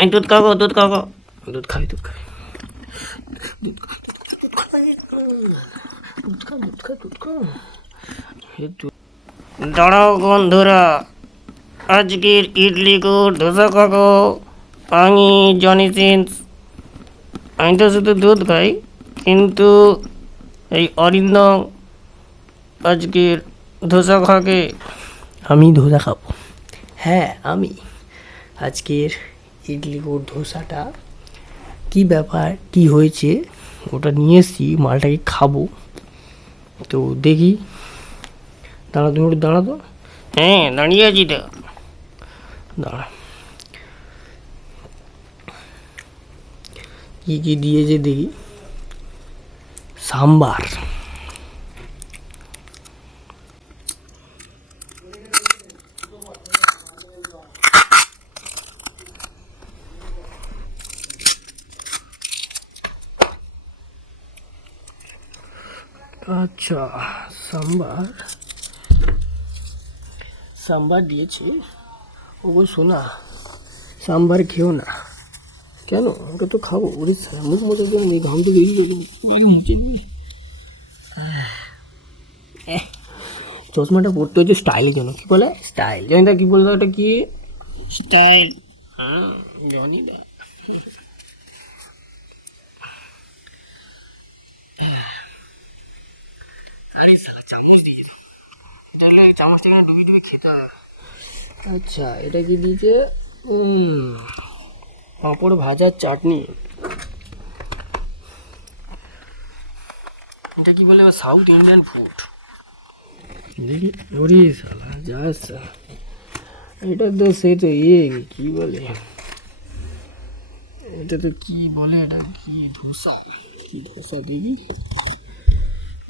এই দুধ খাব দুধ খাব দুধ খাই দুধ খাই দুধ দাঁড়াও বন্ধুরা আজকের ইডলি গো ধোসা খাব আমি জনি সিন্স আমি তো শুধু দুধ খাই কিন্তু এই অরিন্দম আজকের ধোসা খাকে আমি ধোসা খাব। হ্যাঁ আমি। আজকের ইডলি গুড় ধোসাটা কি ব্যাপার কি হয়েছে? ওটা নিয়ে এসছি মালটাকে খাব। তো দেখি দাঁড়া তুমি একটু দাঁড়া তো। হ্যাঁ দাঁড়িয়ে আছি তো। দাঁড়া। কি কি দিয়েছে দেখি। সাম্বার। আচ্ছা সাম্বার। সাম্বার দিয়েছে। ওগো শোনা সাম্বার খেও না। কেন? ওটা তো খাব ওরে মুখ মোজার জন্য এই ঘাম তো বেরিয়ে গেল নিচে দিয়ে। চশমাটা পড়তে হচ্ছে স্টাইলের জন্য কি বলে? স্টাইল। জানি তা কি বলতো ওটা কি? স্টাইল। হ্যাঁ জানি আরে শালা চামচ আচ্ছা এটা কি দিয়েছে? পাঁপড় ভাজার চাটনি। এটা কি বলে সাউথ ইন্ডিয়ান ফুড দেখি শালা, যা এটা তো সে তো ইয়ে কি বলে? এটা তো কি বলে, এটা কি ধোসা? কি ধোসা দেখি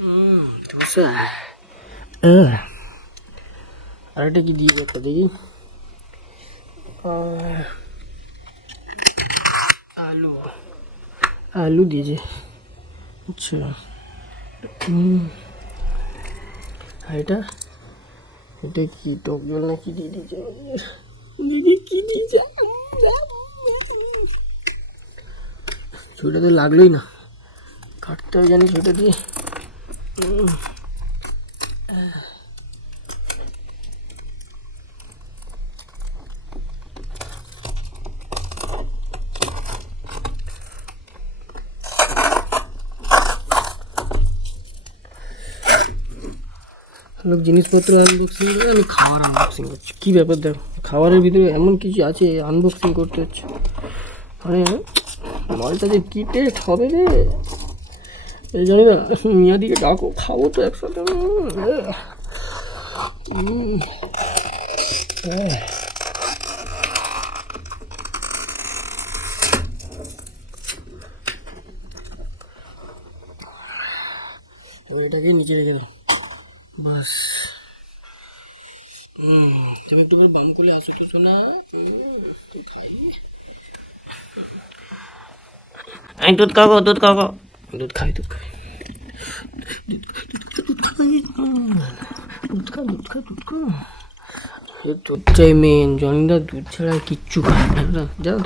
উম, ধোসা। আর এটা কি দিয়ে একটা দেখি। আলু। আলু দিয়েছে। আচ্ছা। হুম। আর এটা? এটা কি টক জল না কি দিয়ে দিয়েছে? দেখি কি দিয়েছে? সেটা তো লাগলোই না। কাটতে হবে জানি সেটা দিয়ে। লোক জিনিসপত্র আনবক্সিং করে আমি খাবার আনবক্সিং করছি। কী ব্যাপার দেখো, খাবারের ভিতরে এমন কিছু আছে আনবক্সিং করতে হচ্ছে। আরে, মালটা যে কী টেস্ট হবে রে? এই জানি না, মিয়াদিকে ডাকো, খাব তো একসাথে। এবার এটাকে নিচে রেখে দে। বাস। তুমি একটু বাম করে আসো তো শোনা আমি দুধ খাব দুধ খাব দুধ খাই দুধ খাই দুধ খাই দুধ খাই দুধ খাই এ দুধ চাই মেন জনিদা দুধ ছাড়া কিচ্ছু খায় না যাও।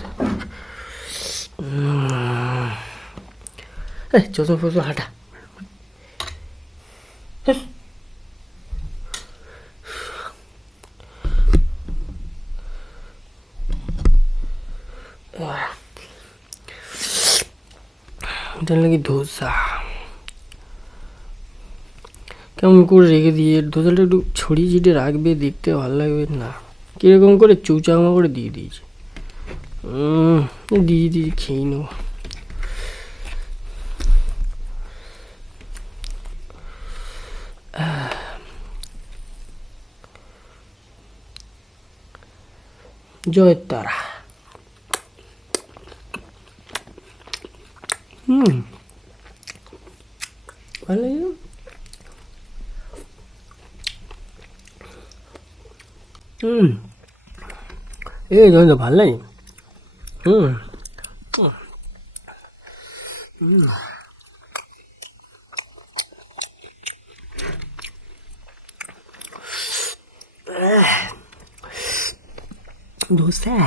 উম, এই হাঁটা। এটা লাগে ধোসা। কেমন করে রেখে দিয়ে, ধোসাটা একটু ছড়িয়ে ছিটিয়ে রাখবে, দেখতে ভালো লাগবে না। কীরকম করে চৌচামা করে দিয়ে দিয়েছে। দিয়ে দিয়ে খেয়ে নেব। জয়ের তারা হুম ভালো লাগে হুম এই তো ভালো লাগে হুম ধোসা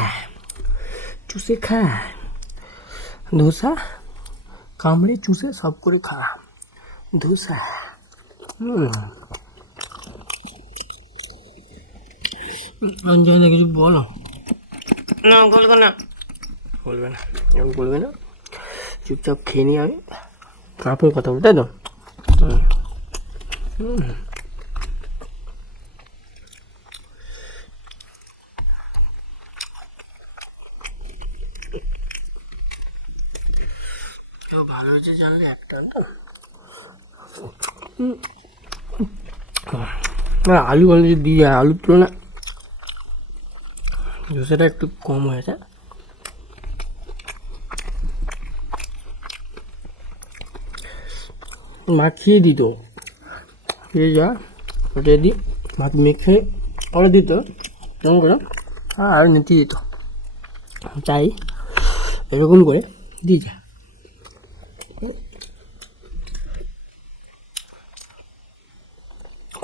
চুষে খা ধোসা কামড়ে চুষে সব করে খা ধোসা। হুম। অঞ্জনা কিছু বলো। না বলবে না। বলবে না। এরকম বলবে না? চুপচাপ খেয়ে নিই আমি তারপরে কথা বলতে তাই তো? হুম। ভালো হয়েছে জানলে একটা না। আলু আলু যদি দিয়ে যায় আলুর তুলনা জুসেটা একটু কম হয়েছে। মাখিয়ে দিত। ফিরে যা, ওটা দিই ভাত মেখে ওরা দিত, কেমন করে? আর নিতে দিত। চাই এরকম করে দিয়ে যা।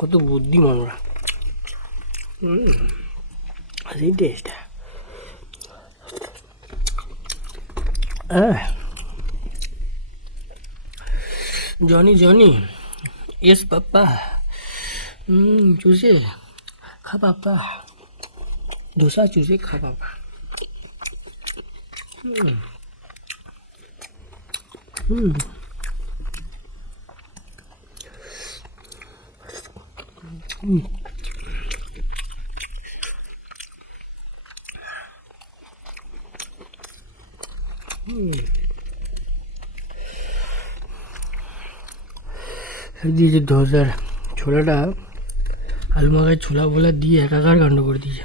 কত বুদ্ধিমান ওরা হুম সেই টেস্ট জনি জনি ইয়েস পাপ্পা হুম চুষে খা পাপ্পা ধোসা চুষে খা পাপ্পা হুম হুম দিয়েছে ধোসার ছোলাটা আলু মাখায় ছোলা ভোলা দিয়ে একাকার কাণ্ড করে দিয়েছে।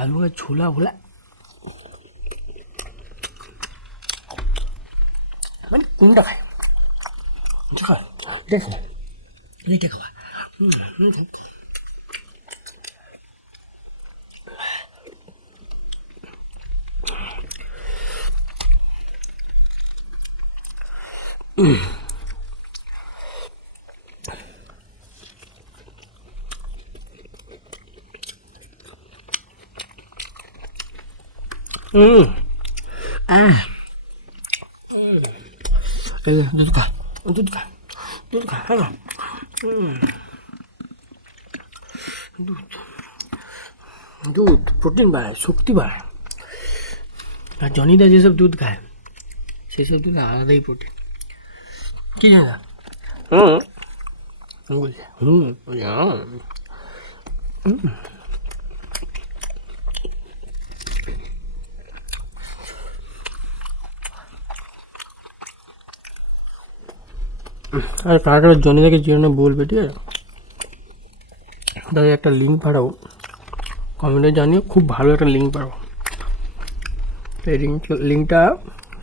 আলু মাখায় ছোলা ভোলা। মানে কোনটা খায়? এটা খায়। এটা খায় এটা খাওয়া হুম, হুম। হুম আহ এই যে, দুধ খা দুধ খা দুধ খা হ্যাঁ হুম দুধ দুধ প্রোটিন বাড়ায় শক্তি বাড়ায় আর জনিদা যেসব দুধ খায় সেসব দুধ আলাদাই প্রোটিন কি জানা হুম বলছে হুম হুম আর কারা কারা জনিদাকে জীবনে বলবে ঠিক আছে তাদের একটা লিঙ্ক পাঠাবো কমেন্টে জানিও খুব ভালো একটা লিঙ্ক পাঠাবো এই লিঙ্ক লিঙ্কটা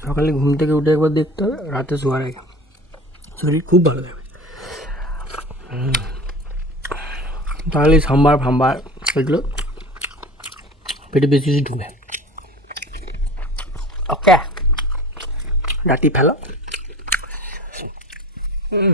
সকালে ঘুম থেকে উঠে একবার দেখতে হবে রাতে শোয়ার আগে। শরীর খুব ভালো থাকবে। তাহলে সাম্বার ফাম্বার এগুলো পেটে বেশি বেশি ঢুকে। ওকে। রাতি ফেলো। হুম,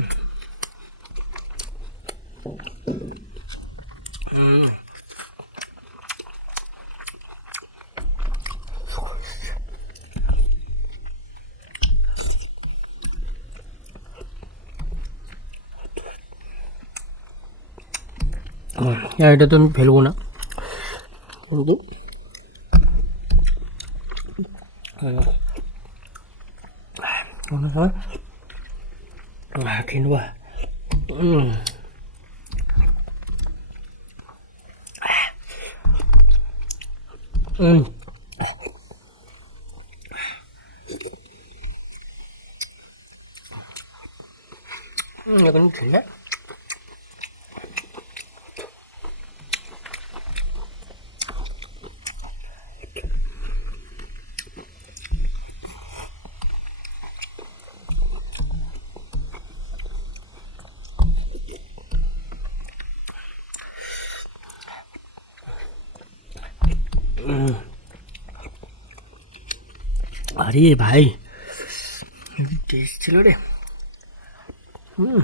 আর এটা তো আমি ফেলব না কিন্তু আহ, কোনো সময় আহ, খেয়ে নেব হুম। হুম। হুম, এখন খেলে আরে ভাই টেস্ট ছিল রে। হুম।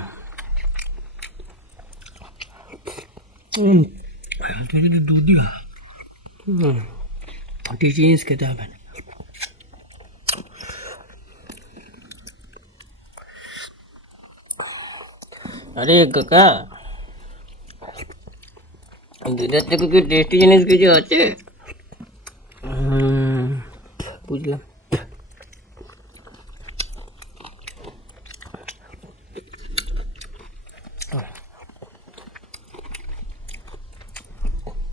দুধ দিবা হুম। জিনিস খেতে হবে। না আরে কাকা দুধের থেকে কি টেস্টি জিনিস কিছু আছে? হুম, বুঝলাম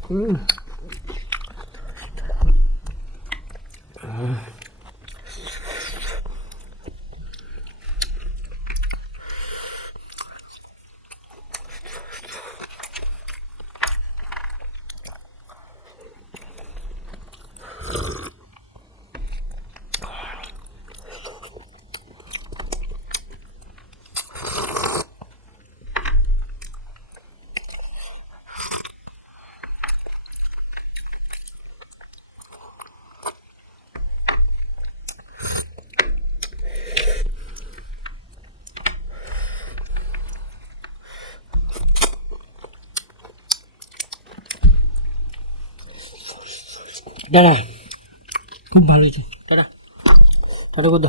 হুম দাদা খুব ভালো হয়েছে। দাদা দাদা কত